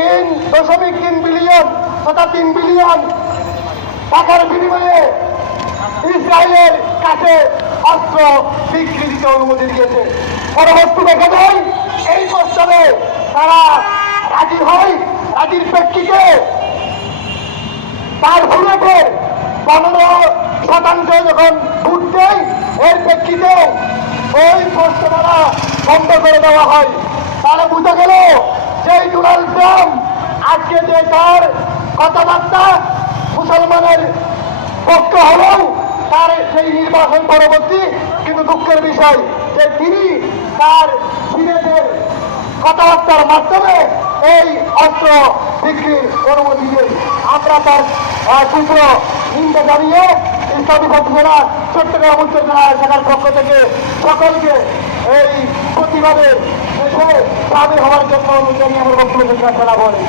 3.3 billion তথা 3 billion টাকার বিনিময়ে ইসরায়েলের কাছে অস্ত্র বিক্রি দিতে অনুমতি দিয়েছে। পরবর্তী দেখা যায় এই প্রস্তাবে তারা রাজি হয়। রাজির প্রেক্ষিতে তার ভোটের 15% যখন ভোট দেয়, এর প্রেক্ষিতে ওই প্রস্তাবনা বন্ধ করে দেওয়া হয়। তাহলে বুঝা গেল যে ডোনাল্ড ট্রাম্প আজকে যে তার কথাবার্তা মুসলমানের পক্ষে হলেও তার সেই নির্বাচন পরবর্তী, কিন্তু দুঃখের বিষয় যে তিনি তার সিনেটের কথাবার্তার মাধ্যমে এই অস্ত্র বিক্রির অনুমতি দিয়ে আমরা তার তীব্র নিন্দা জানিয়ে ইসলামী ছাত্ররা চট্টগ্রাম উত্তর জেলা শাখার পক্ষ থেকে সকলকে এই প্রতিবাদের দেশে সামিল হওয়ার জন্য অনুযায়ী আমার বক্তব্য বলে